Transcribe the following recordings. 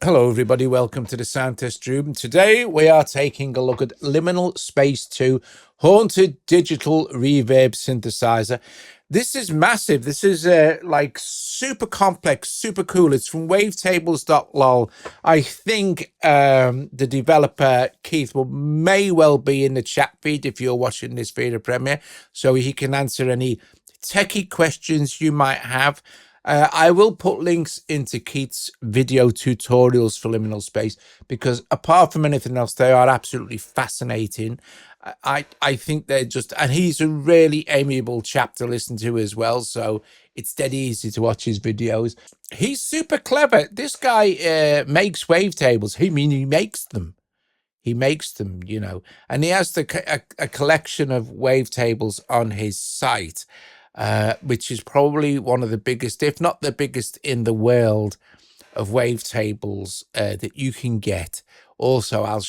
Hello everybody, welcome to the Sound Test Room. Today we are taking a look at Liminal Space 2 Haunted Digital Reverb Synthesizer. This is massive. This is like super complex, super cool. It's from wavetables.lol. I think the developer Kieth may well be in the chat feed if you're watching this via premiere, so he can answer any techie questions you might have. I will put links into Keith's video tutorials for Liminal Space because apart from anything else, they are absolutely fascinating. I think they're just, and he's a really amiable chap to listen to as well. So it's dead easy to watch his videos. He's super clever. This guy makes wavetables. He makes them. He makes them, you know, and he has a collection of wavetables on his site. Which is probably one of the biggest, if not the biggest in the world of wavetables that you can get. Also, I'll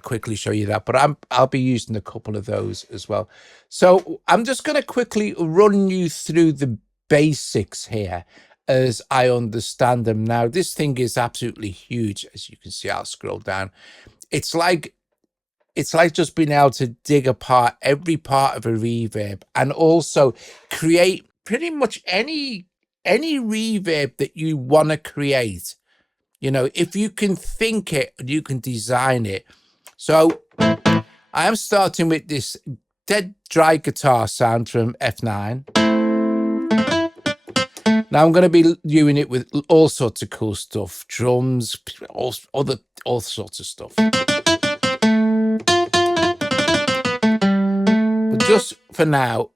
quickly show you that, but I'll be using a couple of those as well. So I'm just going to quickly run you through the basics here as I understand them. Now, this thing is absolutely huge. As you can see, I'll scroll down. It's like just being able to dig apart every part of a reverb and also create pretty much any reverb that you want to create. You know, if you can think it, you can design it. So I am starting with this dead dry guitar sound from F9. Now I'm going to be doing it with all sorts of cool stuff, drums, all sorts of stuff. Just for now,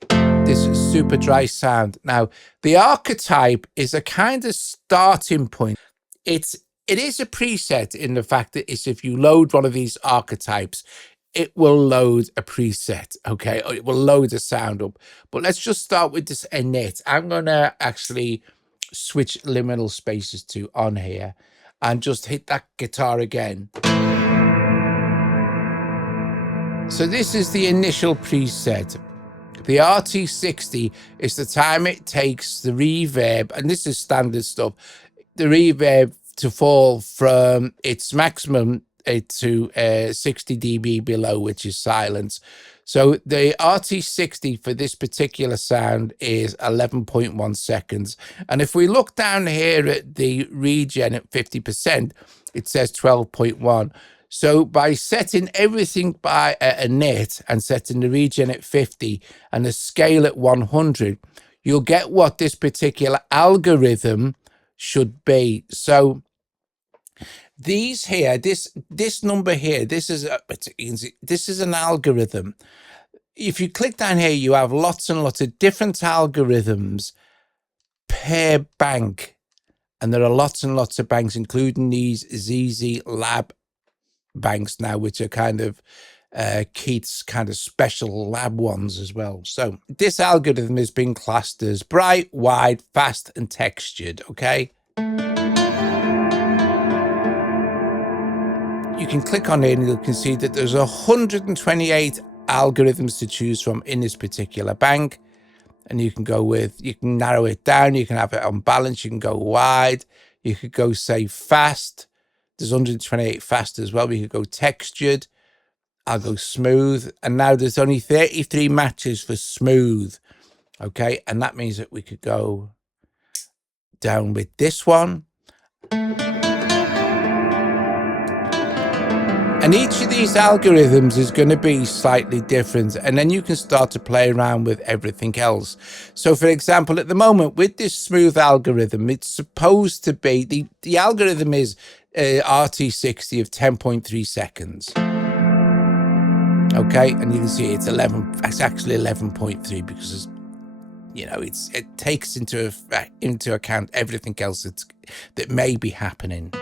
this super dry sound. Now, the archetype is a kind of starting point. It is a preset in the fact that if you load one of these archetypes, it will load a preset, okay? Or it will load a sound up. But let's just start with this init. I'm going to actually switch Liminal Spaces to on here and just hit that guitar again. So this is the initial preset. The RT60 is the time it takes the reverb, and this is standard stuff, the reverb to fall from its maximum to 60 dB below, which is silence. So the RT60 for this particular sound is 11.1 seconds. And if we look down here at the regen at 50%, it says 12.1. So by setting everything by a net and setting the regen at 50 and the scale at 100, you'll get what this particular algorithm should be. So these here, this number here, this is an algorithm. If you click down here, you have lots and lots of different algorithms per bank. And there are lots and lots of banks, including these ZZ Lab banks now, which are kind of Keith's kind of special lab ones as well. So this algorithm has been classed as bright, wide, fast, and textured, okay? You can click on it and you can see that there's 128 algorithms to choose from in this particular bank. And you can go with, you can narrow it down, you can have it on balance, you can go wide, you could go, say, fast. There's 128 fast as well. We could go textured. I'll go smooth. And now there's only 33 matches for smooth. Okay. And that means that we could go down with this one. And each of these algorithms is going to be slightly different. And then you can start to play around with everything else. So, for example, at the moment with this smooth algorithm, it's supposed to be, the algorithm is RT60 of 10.3 seconds. Okay. And you can see it's actually 11.3 because, you know, it takes into account everything else that may be happening.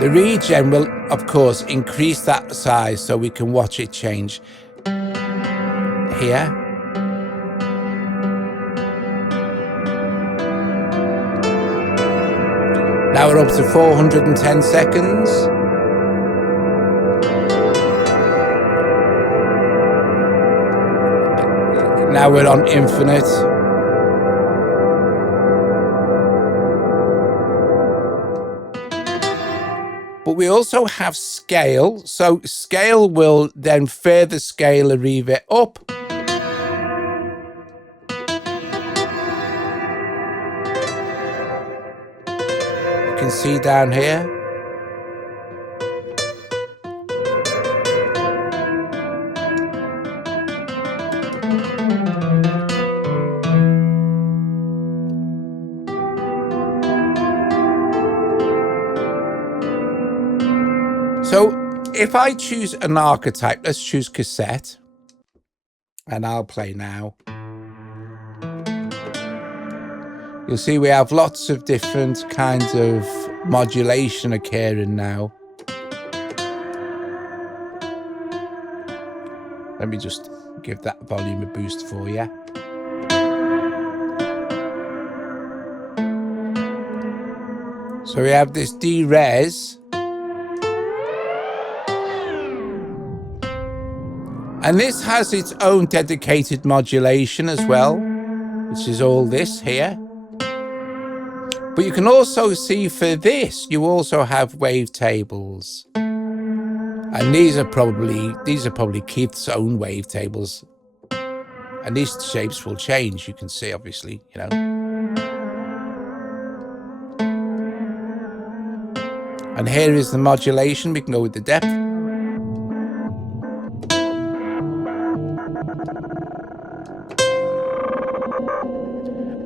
The regen will, of course, increase that size so we can watch it change here. Now we're up to 410 seconds. Now we're on infinite. But we also have scale. So scale will then further scale a reverb up. You can see down here. So if I choose an archetype, let's choose cassette, and I'll play now. You'll see we have lots of different kinds of modulation occurring now. Let me just give that volume a boost for you. So we have this D-res. And this has its own dedicated modulation as well, which is all this here. But you can also see for this, you also have wavetables. And these are probably Kieth's own wavetables. And these shapes will change, you can see, obviously, you know. And here is the modulation. We can go with the depth.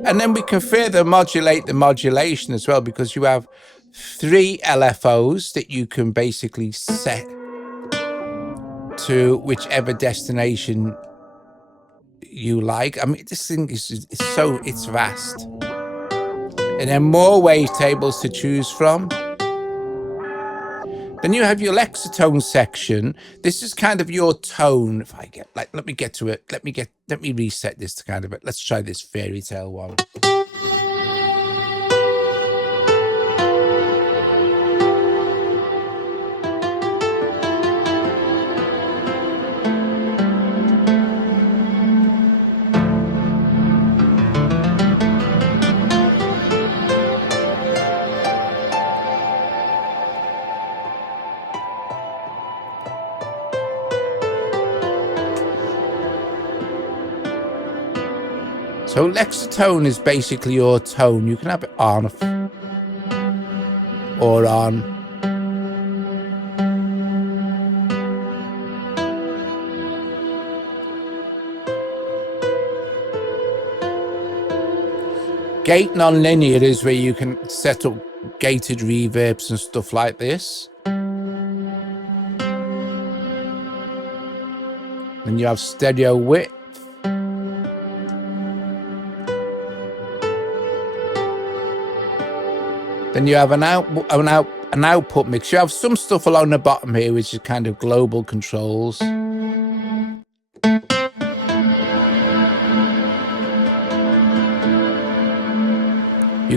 And then we can further modulate the modulation as well, because you have 3 LFOs that you can basically set to whichever destination you like. I mean, this thing is it's vast. And then more wavetables to choose from. Then you have your Lexicon section. This is kind of your tone. If I get, like, let me get to it. Let me reset this to kind of it. Let's try this fairy tale one. So Lexicon is basically your tone. You can have it on or on. Gate nonlinear is where you can set up gated reverbs and stuff like this. Then you have stereo width. Then you have an output mix. You have some stuff along the bottom here, which is kind of global controls. You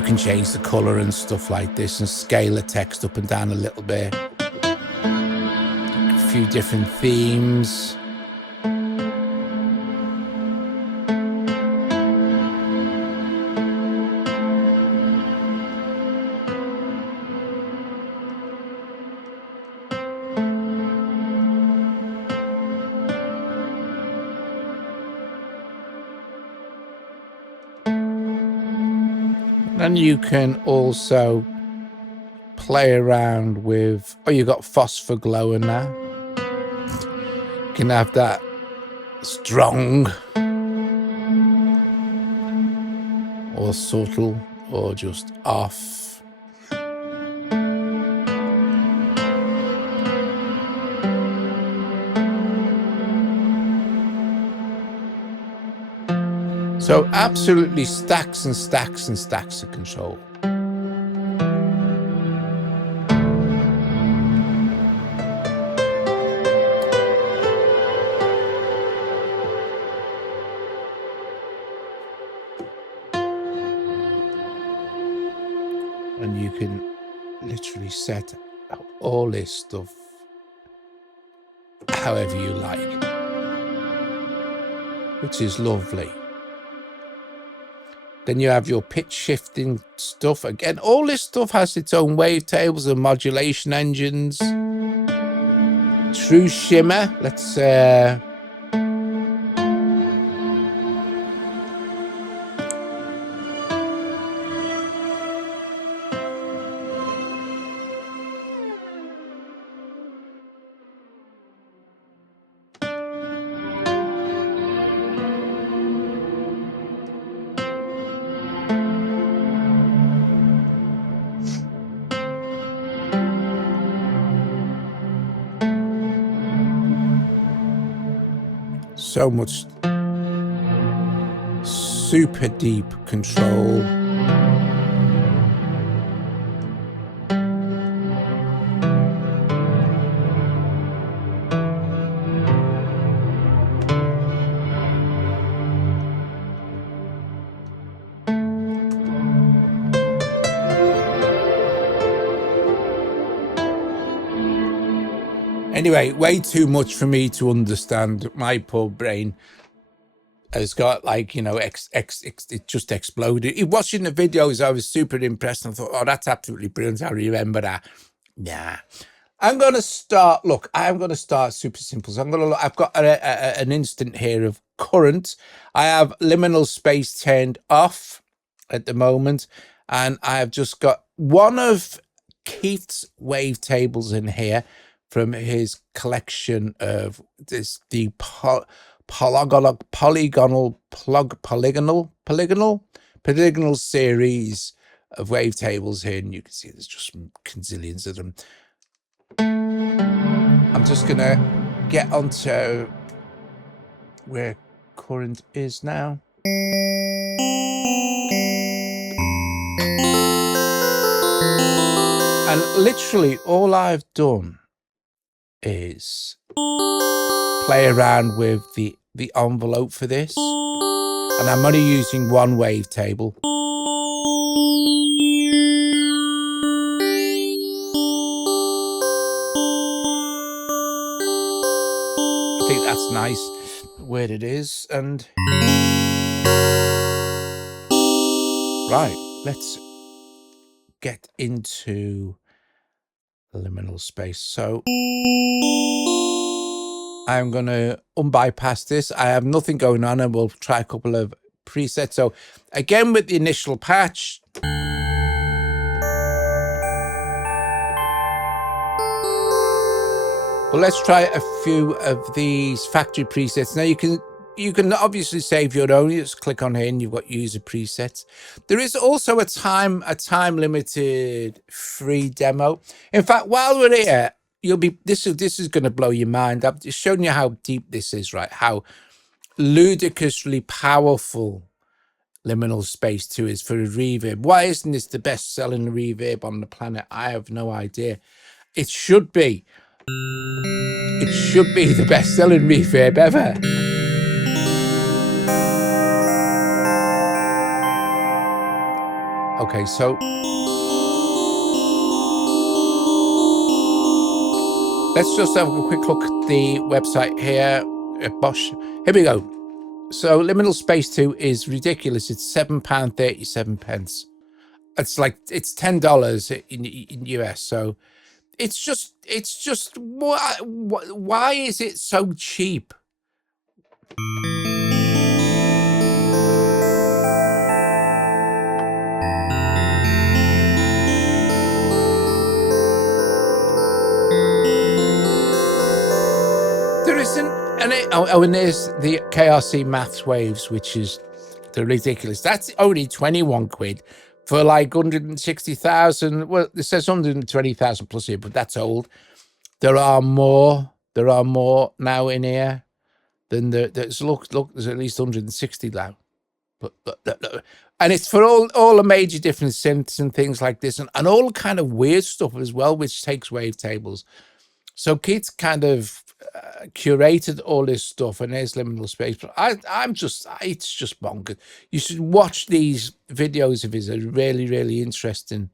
can change the color and stuff like this and scale the text up and down a little bit. A few different themes. And you can also play around with, oh, you got phosphor glow in there. You can have that strong or subtle or just off. So absolutely stacks and stacks and stacks of control. And you can literally set all this stuff however you like. which is lovely. Then you have your pitch shifting stuff. Again, all this stuff has its own wavetables and modulation engines. True Shimmer. Let's so much super deep control. Anyway, way too much for me to understand. My poor brain has got, like, you know, it just exploded. Watching the videos, I was super impressed and I thought, oh, that's absolutely brilliant. I remember that. Nah. I'm going to start, look, I'm going to start super simple. So I've got an instant here of current. I have liminal space turned off at the moment. And I have just got one of Kieth's wavetables in here from his collection of the polygonal series of wavetables here, and you can see there's just gazillions of them. I'm just gonna get onto where current is now. And literally all I've done is play around with the envelope for this, and I'm only using one wavetable. I think that's nice where it is. And right, let's get into liminal space. So I'm going to unbypass this. I have nothing going on, and we'll try a couple of presets. So again, with the initial patch, but let's try a few of these factory presets. Now you can obviously save your own. You just click on here and you've got user presets. There is also a time limited free demo. In fact, while we're here, this is going to blow your mind. I've just shown you how deep this is, right? How ludicrously powerful Liminal Space 2 is for a reverb. Why isn't this the best selling reverb on the planet? I have no idea. It should be. It should be the best selling reverb ever. Okay, so let's just have a quick look at the website here at Bosch. Here we go. So Liminal Space 2 is ridiculous. It's £7.37. It's like, it's $10 in US. So it's just why is it so cheap? There isn't, and there's the KRC Mathwaves, which is the ridiculous. That's only 21 quid for like 160,000. Well, it says 120,000 plus here, but that's old. There are more now in here than there's look, there's at least 160 now. But and it's for all the major different synths and things like this, and all kind of weird stuff as well, which takes wavetables. So Kieth's kind of curated all this stuff, and there's Liminal Space. But it's just bonkers. You should watch these videos of his. They're really, really interesting.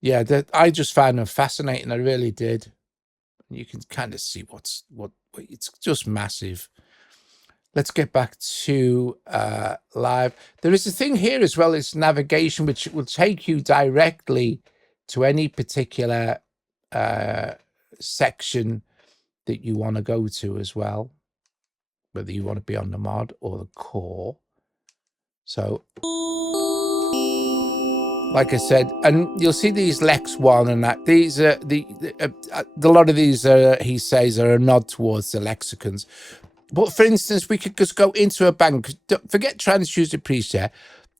Yeah, I just found them fascinating. I really did. You can kind of see what it's just massive. Let's get back to live. There is a thing here as well, it's navigation, which will take you directly to any particular section that you want to go to as well, whether you want to be on the mod or the core. So, like I said, and you'll see these Lex 1 and that. These are a lot of these, he says, are a nod towards the lexicons. But for instance, we could just go into a bank. Don't forget transducer preset.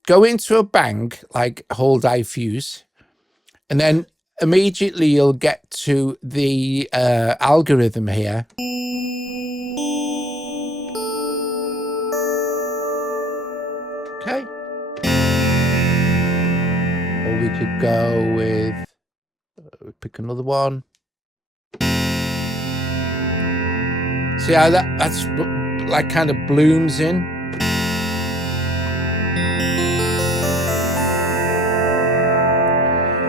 Go into a bank like whole diffuse, and then immediately you'll get to the algorithm here. Okay. Or we could go with, pick another one. See how that's like kind of blooms in.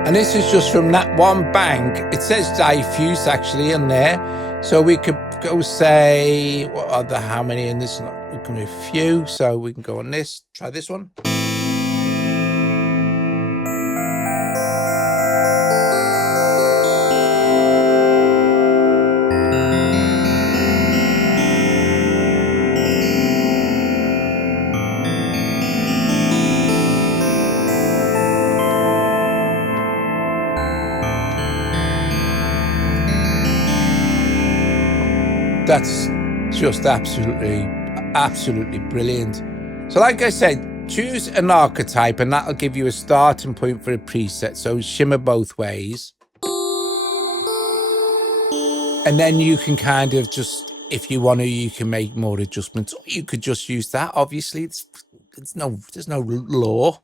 And this is just from that one bank. It says diffuse actually in there. So we could go say, what are the, how many in this? We're going to be a few. So we can go on this, try this one. That's just absolutely brilliant. So like I said, choose an archetype and that'll give you a starting point for a preset. So shimmer both ways. And then you can kind of just, if you want to, you can make more adjustments. Or you could just use that. Obviously, there's no law.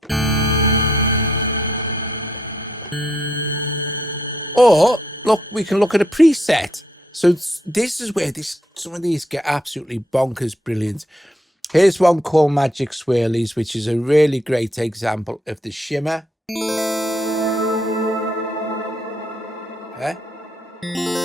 Or look, we can look at a preset. So this is where some of these get absolutely bonkers brilliant. Here's one called Magic Swirlies, which is a really great example of the shimmer. Okay. And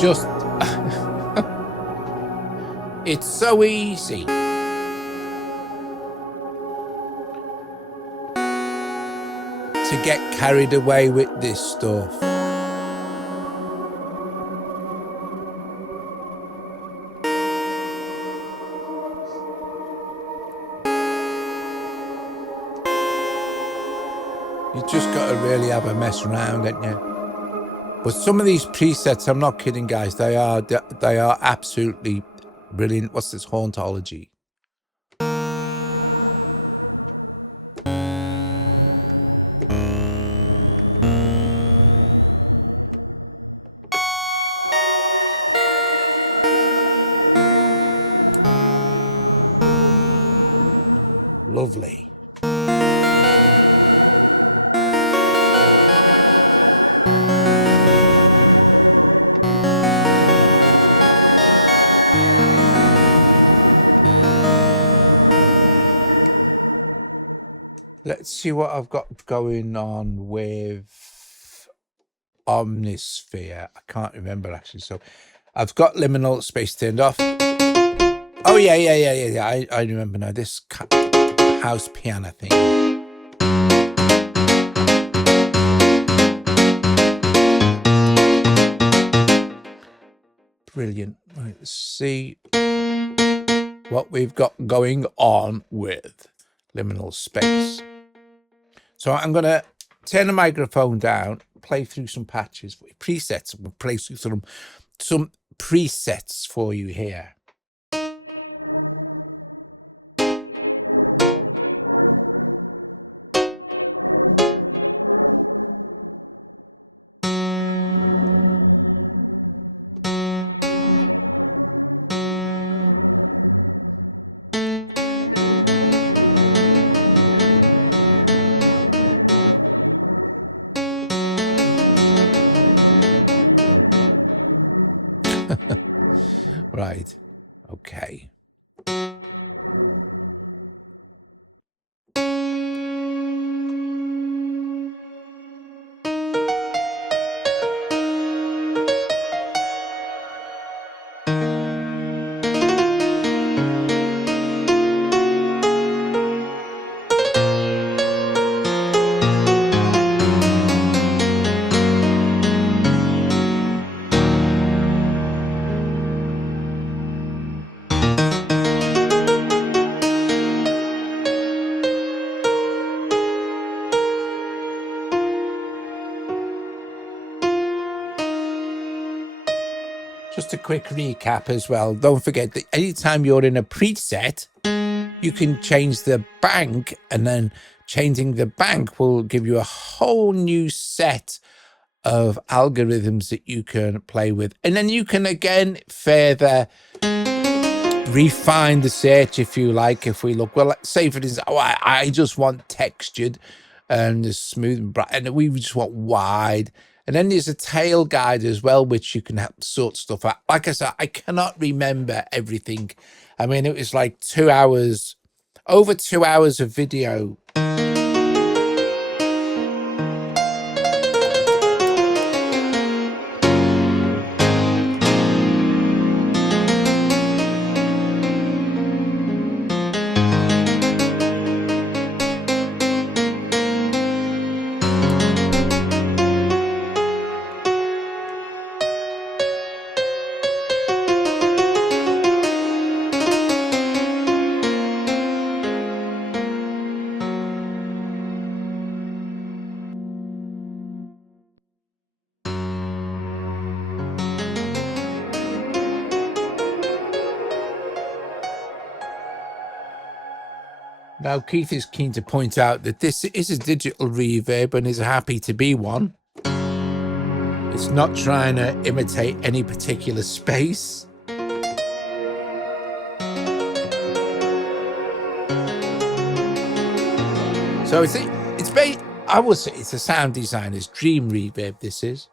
just, it's so easy to get carried away with this stuff. You just got to really have a mess around, ain't you? But some of these presets, I'm not kidding, guys. They are absolutely brilliant. What's this hauntology? Lovely. Let's see what I've got going on with Omnisphere. I can't remember actually. So I've got Liminal Space turned off. Oh yeah. I remember now. This house piano thing. Brilliant. Right, let's see what we've got going on with Liminal Space. So I'm going to turn the microphone down, play through some patches, presets. We'll play through some presets for you here. Right. Okay. Just a quick recap as well. Don't forget that anytime you're in a preset, you can change the bank, and then changing the bank will give you a whole new set of algorithms that you can play with. And then you can again further refine the search if you like. If we look, well, let's say for instance, I just want textured and smooth and bright, and we just want wide. And then there's a tail guide as well, which you can help sort stuff out. Like I said, I cannot remember everything. I mean, it was like 2 hours, over 2 hours of video. Now, Kieth is keen to point out that this is a digital reverb and is happy to be one. It's not trying to imitate any particular space. So I would say it's a sound designer's dream reverb, this is.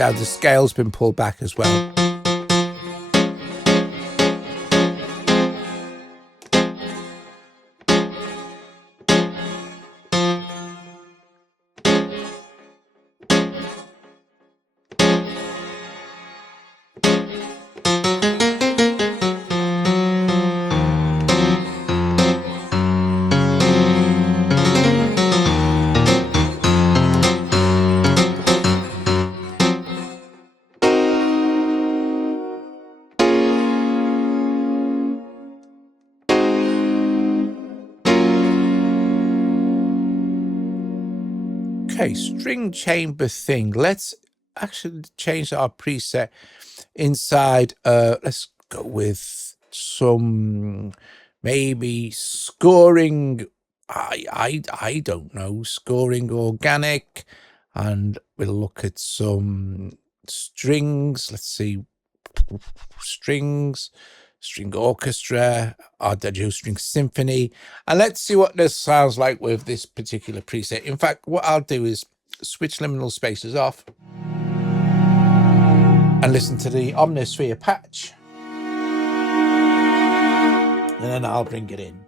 See how the scale's been pulled back as well. Okay, string chamber thing. Let's actually change our preset inside. Let's go with some maybe scoring. I don't know, scoring organic, and we'll look at some strings. Let's see, strings, string orchestra, Arpeggio string symphony, and let's see what this sounds like with this particular preset. In fact, what I'll do is switch Liminal Spaces off and listen to the Omnisphere patch, and then I'll bring it in.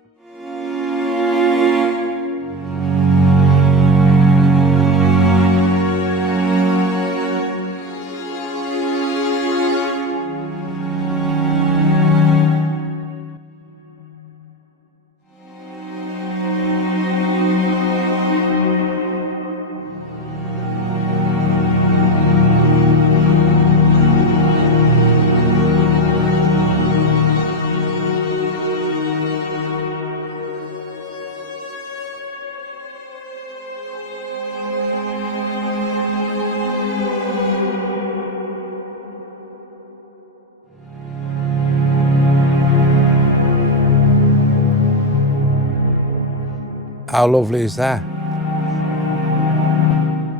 How lovely is that?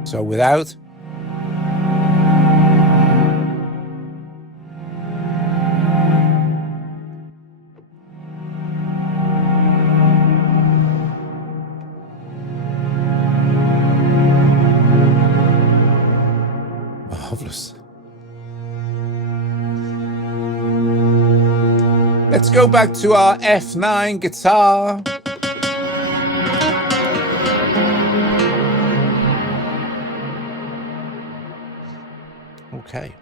So without. Marvelous. Let's go back to our F9 guitar. Okay.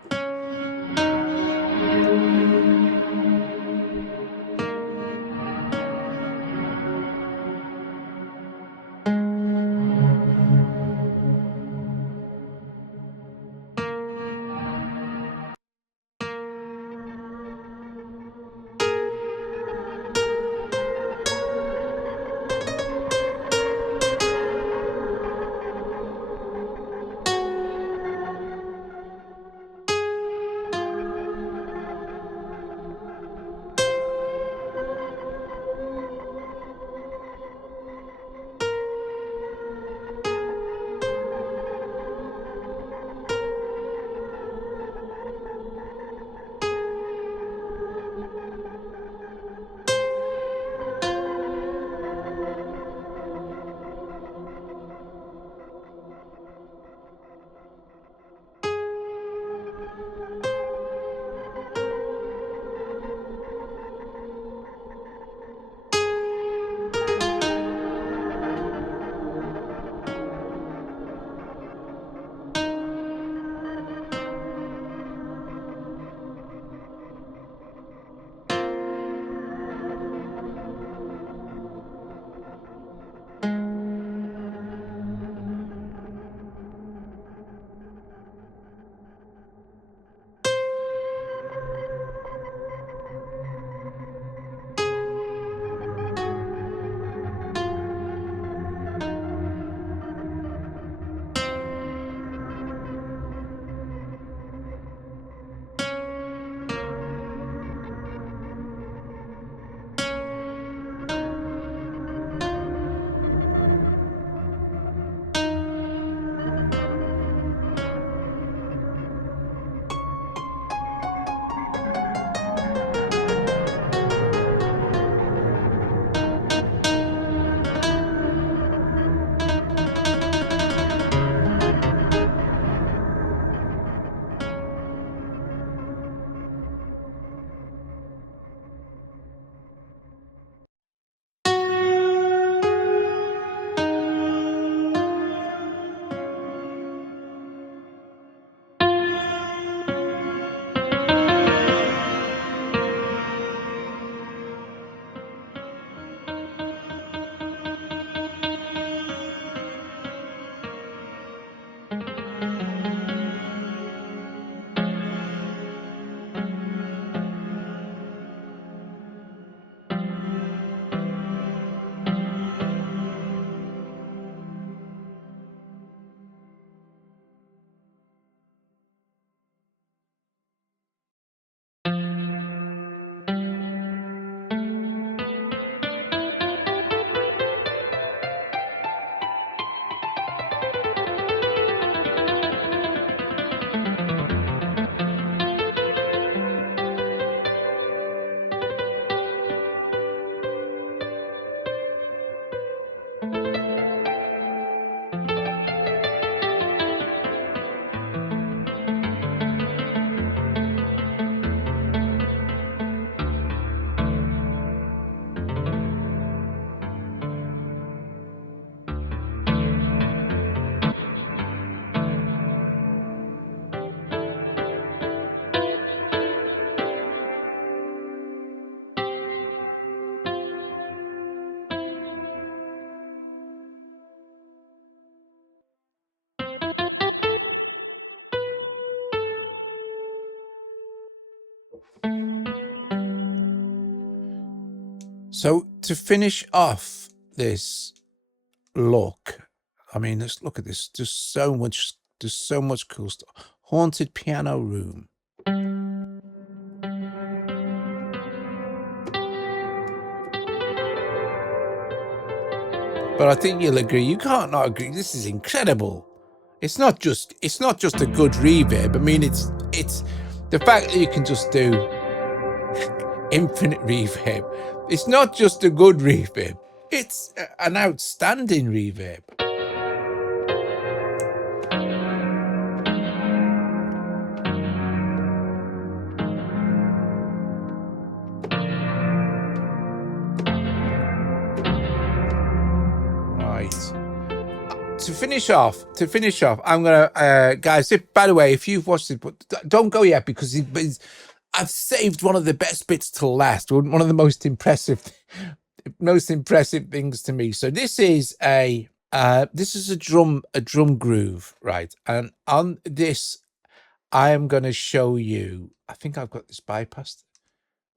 So to finish off this look, I mean, let's look at this. There's so much cool stuff. Haunted piano room. But I think you'll agree. You can't not agree. This is incredible. It's not just a good reverb. I mean, it's the fact that you can just do infinite reverb. It's not just a good reverb. It's an outstanding reverb. To finish off, I'm gonna, guys. By the way, if you've watched it, but don't go yet because I've saved one of the best bits till last. One of the most impressive things to me. So this is a drum groove, right? And on this, I am going to show you. I think I've got this bypassed.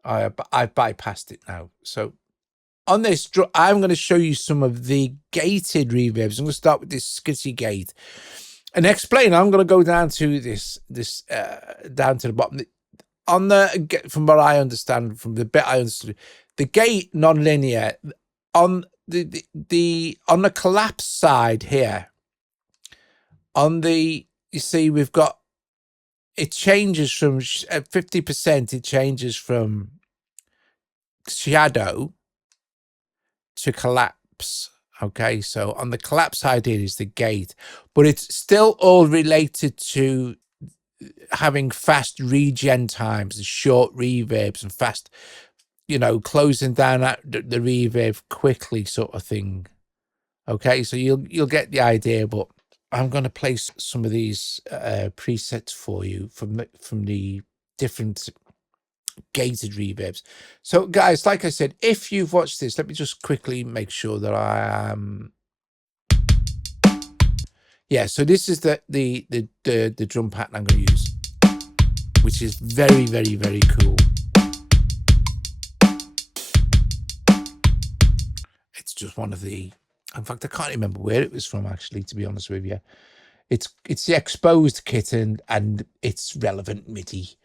I've bypassed it now. So on this, I'm going to show you some of the gated reverbs. I'm going to start with this skitty gate and explain. I'm going to go down to this down to the bottom. On the, from what I understand, from the bit I understood, the gate nonlinear on the on the collapse side here. On the, you see, we've got, it changes from 50%. It changes from shadow to collapse. Okay, so on the collapse side here is the gate, but it's still all related to having fast regen times and short reverbs and fast, you know, closing down the reverb quickly sort of thing. Okay, so you'll get the idea, but I'm going to place some of these presets for you from the different gated reverbs. So guys, like I said, if you've watched this, let me just quickly make sure that I am so this is the drum pattern I'm going to use, which is very, very, very cool. It's just one of the, in fact, I can't remember where it was from, actually, to be honest with you. It's the exposed kit, and it's relevant MIDI.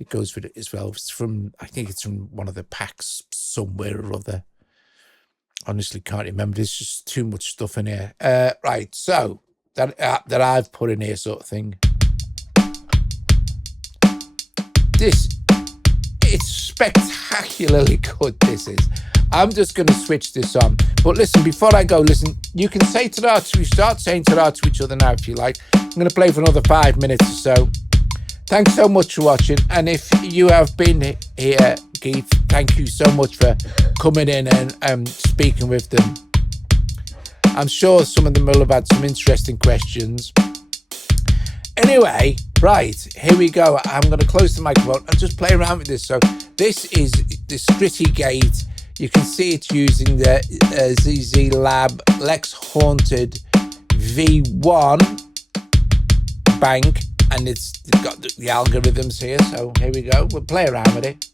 It goes with it as well. It's from, I think it's from one of the packs somewhere or other. Honestly, can't remember. There's just too much stuff in here. Right, so that I've put in here, sort of thing. This, it's spectacularly good. This is. I'm just going to switch this on. But listen, before I go, listen, you can say ta-ra to, start saying ta-ra to each other now if you like. I'm going to play for another 5 minutes or so. Thanks so much for watching. And if you have been here, Kieth, thank you so much for coming in and speaking with them. I'm sure some of them will have had some interesting questions. Anyway, right, here we go. I'm going to close the microphone and just play around with this. So this is the Gritty Gate. You can see it's using the ZZ Lab Lex Haunted V1 bank, and it's got the algorithms here. So here we go. We'll play around with it.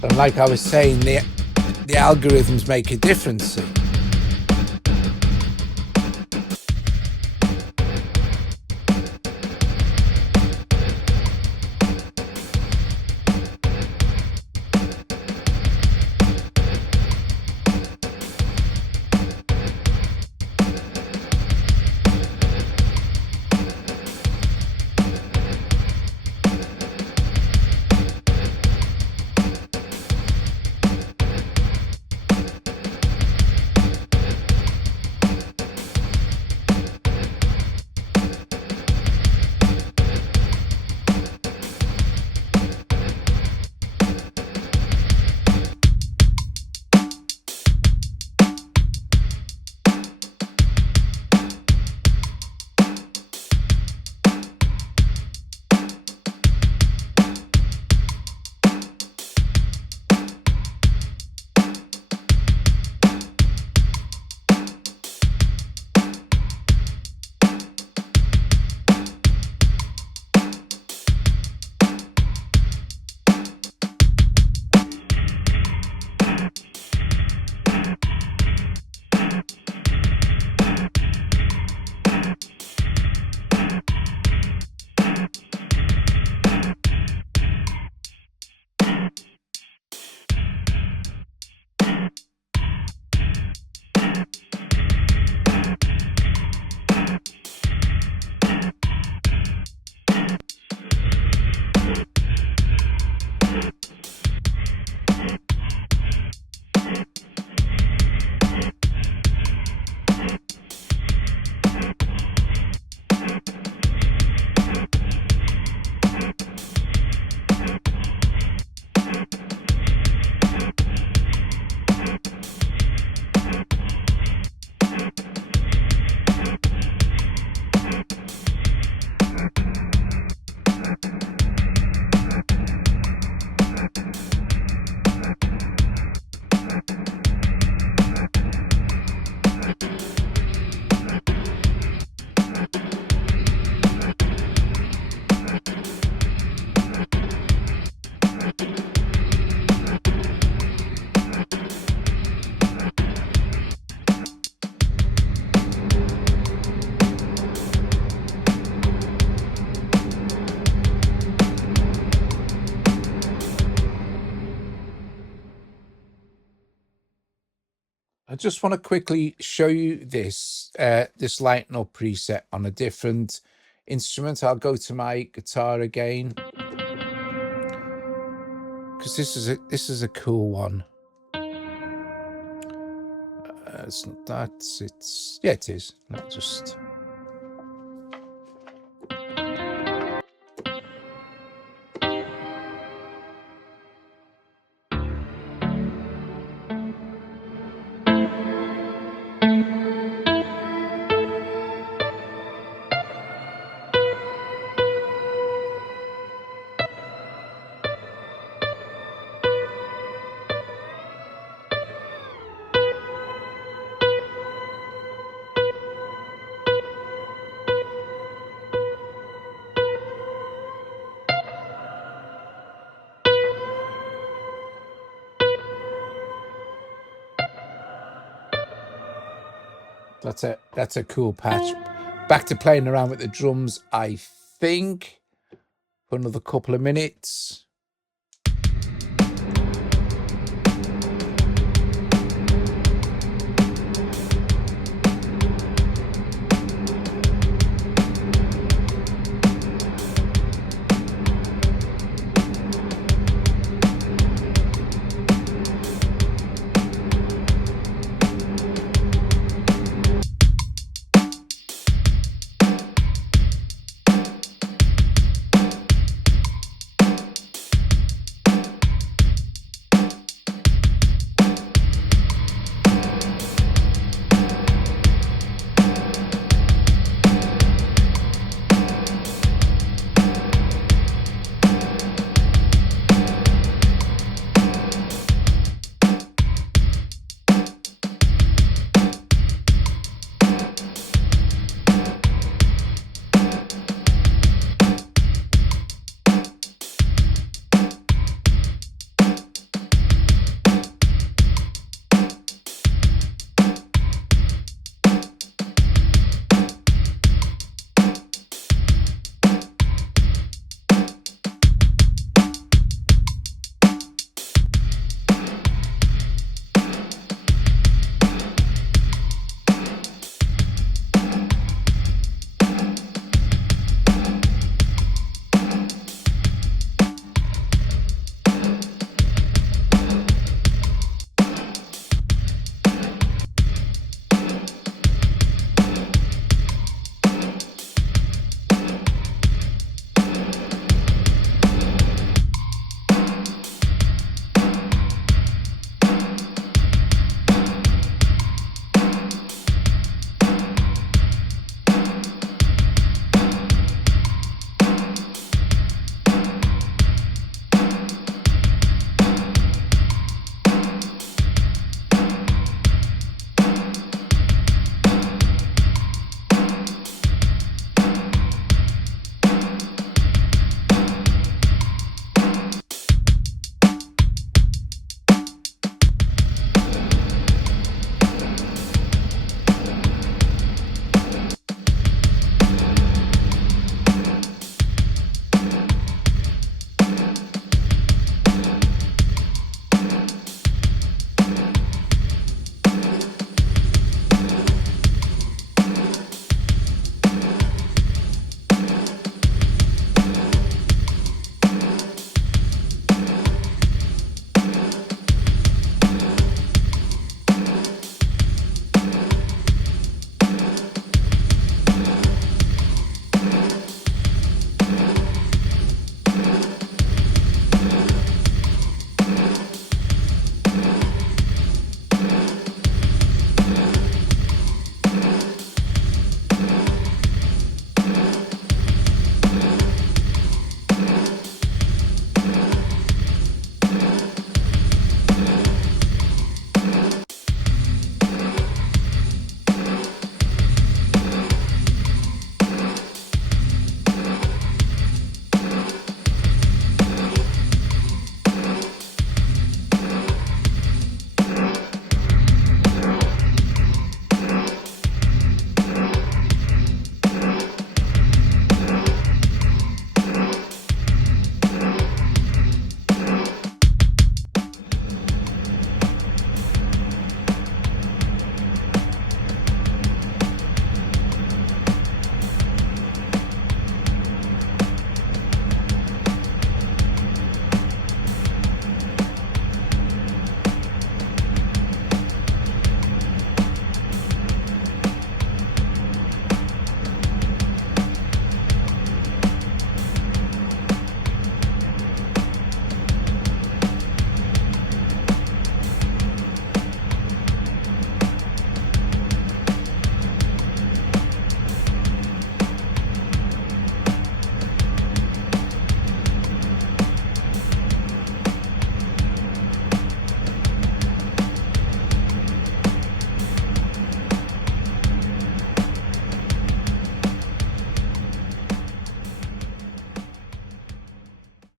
And like I was saying, the algorithms make a difference. I just want to quickly show you this this lighten up preset on a different instrument. I'll go to my guitar again because this is a cool one. It's not that. It's yeah, it is. Let's just. That's a cool patch. Back to playing around with the drums, I think, for another couple of minutes.